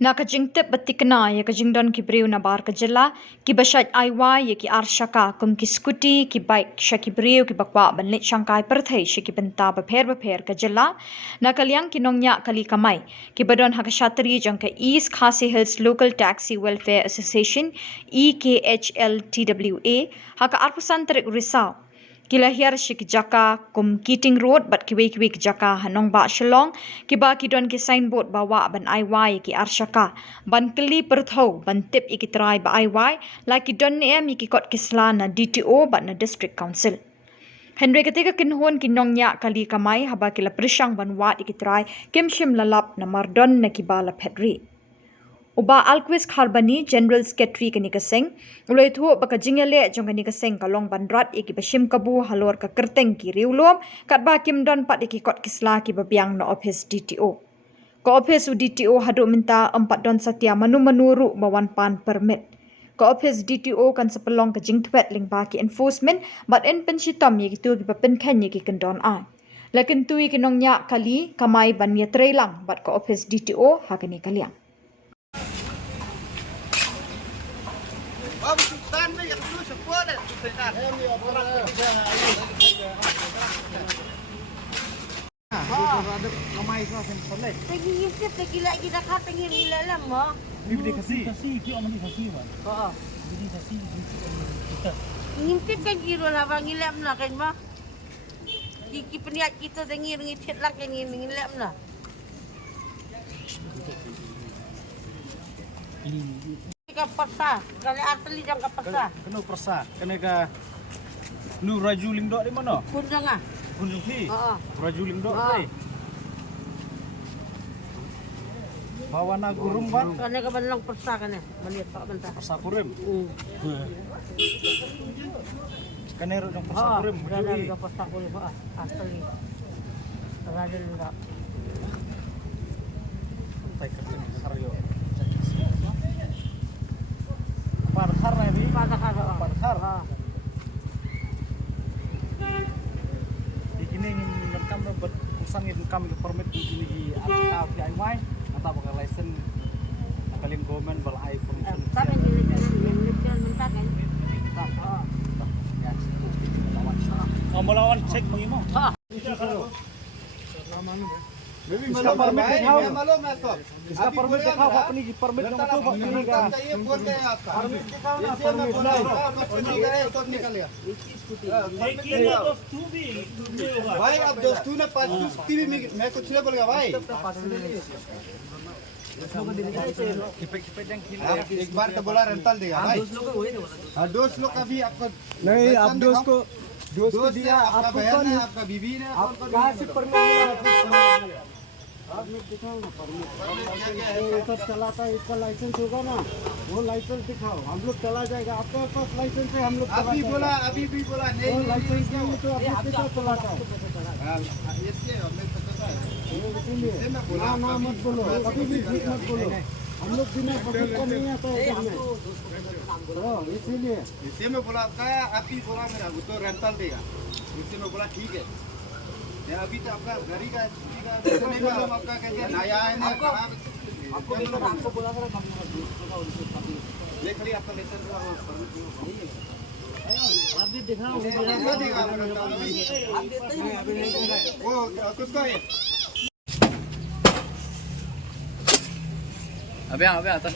Na kajingtip batikna ya kajingdon ki briu na bar kajela ki bashat aiwa ya ki arshaka kum ki skuti ki bike shaki briu ki bakwa banlit shangkai perthai shaki benta bapher kajela na kalyang ki nongnya kali kamai ki badon hakashatri jangka East Khasi Hills Local Taxi Welfare Association EKHLTWA haka arpusan terik risau kilahir shik jaka kum Keating Road bat kiwe jaka hanong ba Shillong kiba kidon ki signboard bawa ban IY ki arshaka ban keli perthau ban tip iki try ba IY la kidon ne mi ki kot kisla na DTO bat na District Council Henry ketika kinhon kinongnya kali kamai haba kila prishang ban wat iki try kimshim lalap na mardon na kibala pedri Uba Alquist Kharbani General Secretary kanika sing ulai thu baka jingale jong kanika sing kalong bandrat iki bashim kabu halor ka kerteng ki riulom kat ba kim don pat iki kot kisla ki babiang no office DTO ko office DTO hadu minta 4 don satya manu bawan pan permit ko office DTO kan sepelong ka jingtwet ling ba ki enforcement but en penshitam ye gitu ki bapen khen ye ki kendon a lakin tu ki nongnya kali kamai ban ye treilang bat ko office DTO hakani kaliang Lagi ngintip lagi lagi dah kata ngin lalam mo. Bibili kasi ki ang kasi ba? Oo. Bibili kasi Ngintip kan kiro lah bang ngilam lah kan mo. Ki peniat kita dengir ngitip lah kan ngilam lah. Kapasa, kali atli jang kapasa. Kano persa, kene ka nu rajuling dok di mana? Kunjung ah. Kunjung ki. Oo. Rajuling dok Oo. ai. Bawa na gurung ban. Kane ka banlang persa kane. Balik pak bentah. Persa kurim. Kene ro ng persa Oo. kurim. Ada ka persa kurim ah. Asli. Rajin enggak. Tay ka kene saryo. Parhar na bi. Parhar. Parhar. Ikini ngin kam bet kusang ngin kam permit di atau di IY atau bakal license nakaling government bal ai permission. Kami nilipkan mentah kan. Oh, melawan cek mengimo. इसका परमिट दिखाओ इसका परमिट दिखाओ अपनी permit number तो अपनी का परमिट दिखाओ ना परमिट भाई अब दोस्तों ने 5 भी मैं कुछ नहीं बोलेगा भाई एक बार तो बोला रेंटल देगा भाई दोस्त लोग का भी आपको नहीं आप दोस्त को दिया आपका बहन है आपका बीवी है आप कहाँ से परमिट आप लोग दिखाओ ना परमिट ये सब चलाता है इसका लाइसेंस होगा ना वो लाइसेंस दिखाओ हम लोग चला जाएगा आपके पास लाइसेंस है हम लोग अभी भी बोला नहीं लाइसेंस नहीं तो आप लोग कैसे चलाता है इससे हमें पता है इसीलिए ना मत बोलो कभी भी झूठ मत बोलो हम लोग बिना परमिट का नहीं आता है इसीलिए इससे मैं बोला था आप ही बोला मेरा वो तो रेंटल देगा इससे मैं बोला ठीक है अभी तो आपका गाड़ी का नहीं मालूम आपका कैसे नया है ना आपको बोला था देख लिया आपका लाइसेंस आप भी दिखाओ वो किसका है अबे आता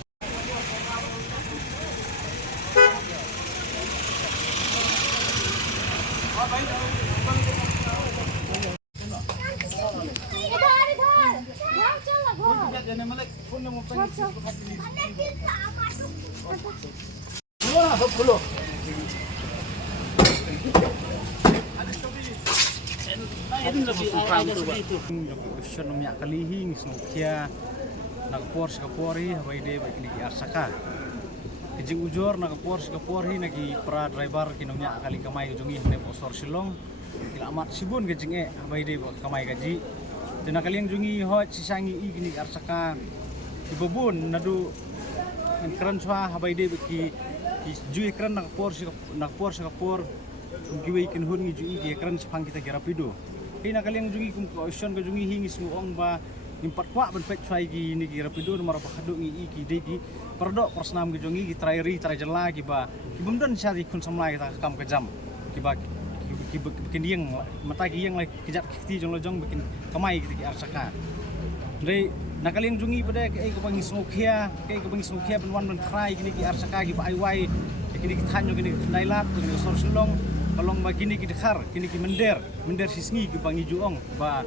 Shonomya kalihing snokya nakapor sa kapori habay de bakli arsaka kijing ujor nakapor sa kapori nagi pra driver kinomya kali kamay jungi ne posor silong kila amat sibun kijing habay de kamay gaji dina kaliyang jungi ho sisangi igni arsaka ibubun nadu kran swa habay de ki jui kran nakapor sa kapor giwe kinhun gi jui gi kran sepang kita rapido Kina kaliang jungi kum kausion ka jungi hingis muong ba impat kwa ben pek chai gi ni gi rapido mar pa khadu ngi ki de gi perdok persnam gi jongi gi trairi trai jela gi ba ki bumdan syari kun samlai ta kam ke jam ki ba ki bikin dieng mata gi yang lai kejap kiti jong lojong bikin kamai gi arsaka dei nakaliang jungi pada ke bangi smokia ben wan ben krai gini ki arsaka gi ba ai wai gini ki thanyo gini ki nailat gini sor sulong kalong ba gini ki dekhar gini ki mender sisngi ki bangi juong ba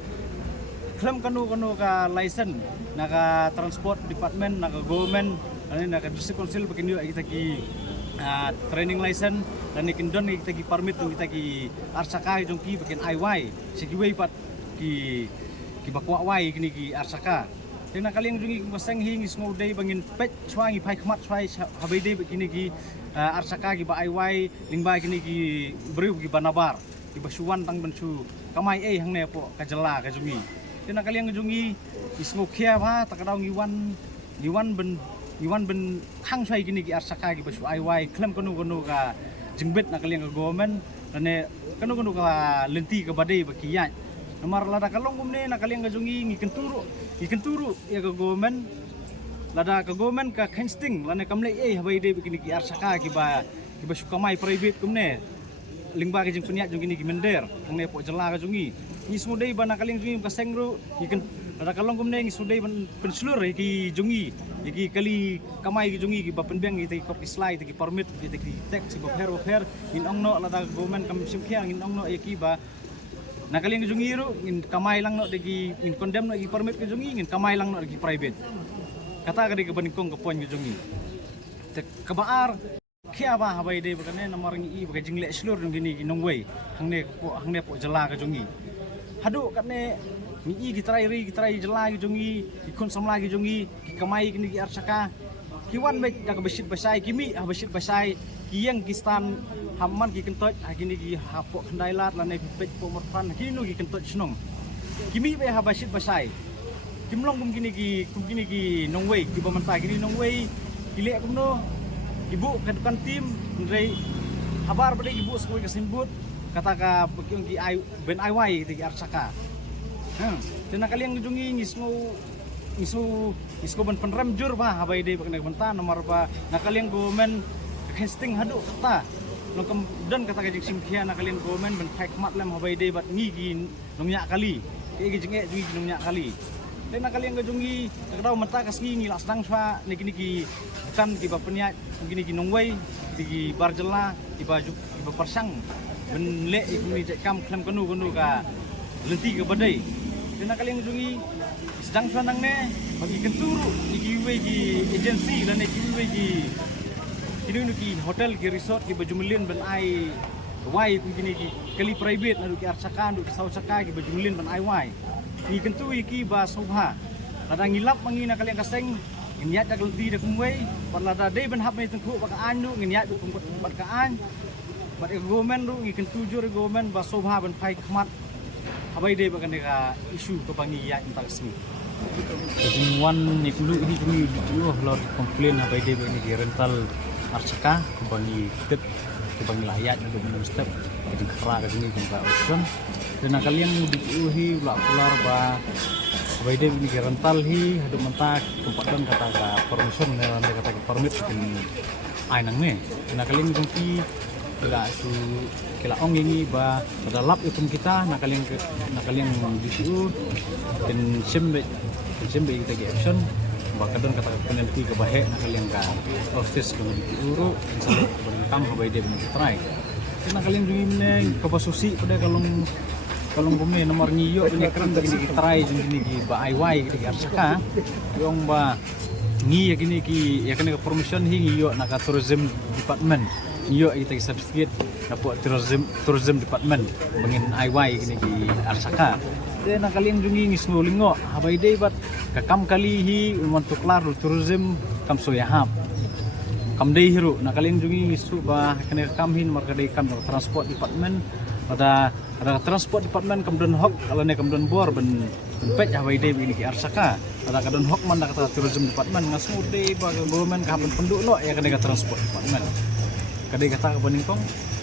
klaim kanu ka license naga transport department naga government ani naga district council bikin yo kita ki training license dan ikin don kita ki permit kita ki arsaka jong ki bikin ai wai sigiwei pat ki bakwa wai gini ki arsaka tena kaliang jungi masang hing isngau dei bangin pet chwangi pai khmat chwai habai dei begini ki arsaka ki ba ai wai lingba gini ki briu ki banabar ki basuan tang bensu kamai hangne po kajela ka jungi tena kaliang jungi isngau khia ba takadau ngiwan ben khang chwai gini ki arsaka ki basu ai wai klem kono ka jingbet na kaliang ka government ane kono ka lenti ka badai bakiyat nomor lada kalong gumne na kaliang gajungi ngiken turu ya ke government lada ke government ka kensting lane kamle habai de begini ki arsaka ki ba sukamai private gumne lingba ke jing punya jungi ni ki mender ngne po jela gajungi ni sudai bana kaliang jungi ka sengru ngiken lada kalong gumne ngi sudai ban penslur ki jungi ki kali kamai ki jungi ki ba penbeng ki kop slide ki permit ki tax ki ba her in ongno lada government kam simkia in ongno ki ba nakaling jungi ru in kamai lang no degi in condemn no gi permit ke jungi in kamai lang no degi private kata kadi ke banikong ke poin ke jungi te kabaar khia ba habai de bakane nomor ngi bagai jingle slur dong gini nongwei hangne po jela ke jungi hadu katne ngi gi trai jela ke jungi ikun samla ke jungi ki kamai kini gi arsaka kiwan baik dak besit basai kimi besit basai kiyang kistan hamman ki kentot agini ki hapok kendailat lane pipet pomorfan kinu ki kentot snong kimi be habasit basai kimlong kum gini ki nongwei ki pamanta gini nongwei kilek kumno ibu kedukan tim ndrei habar bade ibu sekoi kesimbut kata ka bekyong ki ai ben ai wai ti arsaka tena kaliang njungi ngisu ben penrem jur ba habai de bakna benta nomor ba nakaliang government casting hadu kata longkem dan kata ka jing simkhia nakaliang government ben phai khmat lam habai de bat ngi nongnya kali ki jing jungi nongnya kali dan nakaliang gajungi kadau menta kasngi ngi lasdang swa niki bukan ki ba penya gini ki nongwei di barjela di baju di persang ben le ikuni kam klem kanu ka lenti ke badai dan nakaliang gajungi sedang swa nang ne bagi kenturu iki we ki agency dan iki we ki ini ki hotel ki resort ki baju melin ben ai wai ku gini ki kali private lalu ki arsaka ndu ki sausaka ki baju melin ben ai wai ni kentu iki ba subha lada ngilap mangina kalian kaseng ngiat dak lenti dak kumwei par lada dei ben hap mai tengku ba ka andu ngiat du kumpet bat ka an bat government du ngi kentu jur government ba subha ben phai khmat habai dei ba kan ka isu ke bangi ya entar smi jadi wan ni kulu ini jumi lor komplain habai dei ba ni rental arsaka kebangi tip kebangi layat juga minum step jadi kera ke sini juga option dan kalian diuhi ular ba habai dei ini rental hi hadu mentak tempatan kata permission dalam kata permit ini ainang ne dan kalian jumpi tidak su kila ong ini ba pada lap itu kita nakalian diu dan sembe kita ge option bakadon kata peneliti ke bahe nakalian ka office ko diuru insya kam habai dei ben try kena kalian jumine kapasusi pada kalong bumi nomor ngiyo punya keren gini ki try gini ki ba ai wai ki arsaka yong ba ngi ya gini ki ya kena permission hi ngiyo naka tourism department ngiyo kita certificate dapat tourism department bangin ai wai gini ki arsaka dan kalian jungi ngisno lingo habai dei bat kakam kali hi untuk klar tourism kam soyahap kam dei hiru kalian jungi ngisu ba kena kam hin marka dei kam transport department ada transport department kemudian hok kalau ne kemudian bor ben pet habai dei ini ki arsaka ada kadon hok man kata tourism department ngasmu dei ba government ka penduk no ya kena transport department kadai kata ka baningkong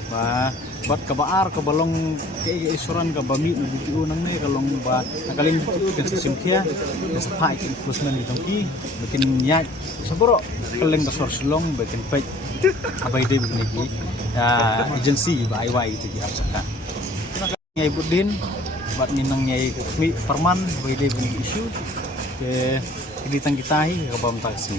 ba bat kabaar kabalong isuran ka bami BTO nang ne kalong ba nakaling BTO kan sa simkia sa fight enforcement itong ki bikin nya saburo kaleng ka sorsulong bikin pay abay de bikin ki agency ba IY itu di Arsaka nyai budin bat ninang nyai mi perman abay de bikin issue ke ditang kita hi kabam taksi